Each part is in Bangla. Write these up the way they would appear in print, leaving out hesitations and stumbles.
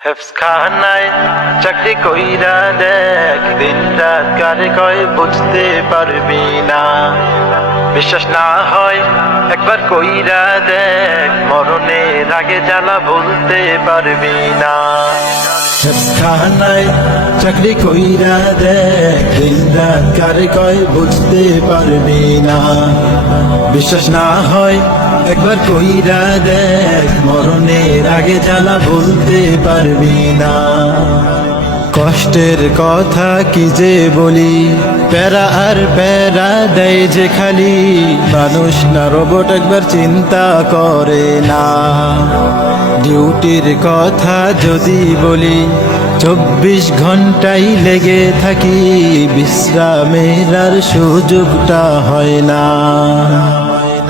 হেফসখানায় চাকরি কইরা দেখ, দিন রাত কারে কয় বুঝতে পারবি না। বিশ্বাস না হয় একবার কইরা দেখ, মরণের আগে জ্বালা ভুলতে পারবি না। হেফসখানায় চাকরি কইরা দেখ, দিন রাত কারে কয় বুঝতে পারবি না। বিশ্বাস না হয় একবার কইরা দেখ, মরণের আগে জ্বালা ভুলতে পারবি না। কষ্টের কথা কি যে বলি, প্যারা আর প্যারা দেয় যে খালি, মানুষ না রোবট একবার চিন্তা করে না। ডিউটির কথা যদি বলি, 24 ঘন্টাই লেগে থাকি, বিশ্রামের আর সুযোগটা হয় না।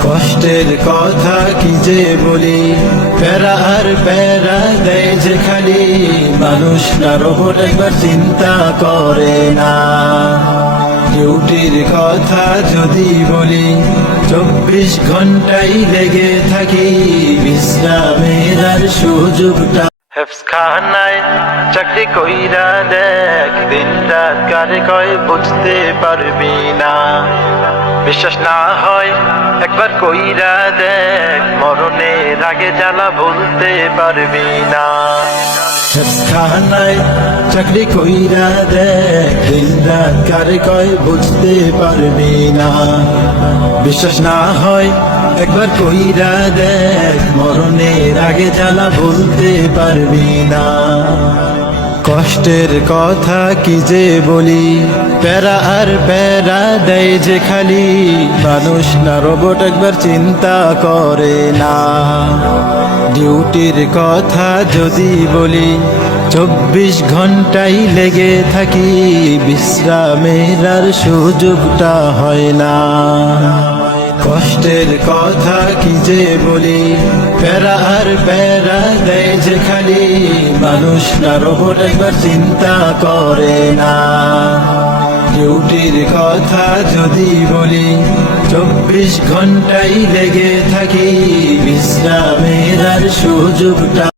কষ্টের কথা কি যে বলি, প্যারা আর প্যারা দেয় যে খালি, মানুষ না রোবট একবার চিন্তা করে না। ডিউটির কথা যদি বলি, 24 ঘন্টাই লেগে থাকি, বিশ্রামের আর সুযোগটা। হেফসখানায় চাকরি কইরা দেখ, দিন রাত কারে কয় বুঝতে পারবি না। বিশ্বাস না হয় একবার কইরা দেখ, মরণের আগে জ্বালা ভুলতে পারবি না। হেফসখানায় চাকরি কইরা দেখ, দিন রাত কারে কয় বুঝতে পারবি না। বিশ্বাস না হয় একবার কইরা দেখ, মরণের আগে জ্বালা ভুলতে পারবি না। কষ্টের কথা কি যে বলি, প্যারা আর প্যারা দেয় যে খালি, মানুষ না রোবট একবার চিন্তা করে না। ডিউটির কথা যদি বলি, 24 ঘন্টাই লেগে থাকি, বিশ্রামের আর সুযোগটা হয় না। কষ্টের কথা কি যে বলি, প্যারা আর প্যারা দেয় যে খালি, মানুষ না রোবট একবার চিন্তা করে না। ডিউটির কথা যদি বলি, 24 ঘন্টাই লেগে থাকি, বিশ্রামের আর সুযোগটা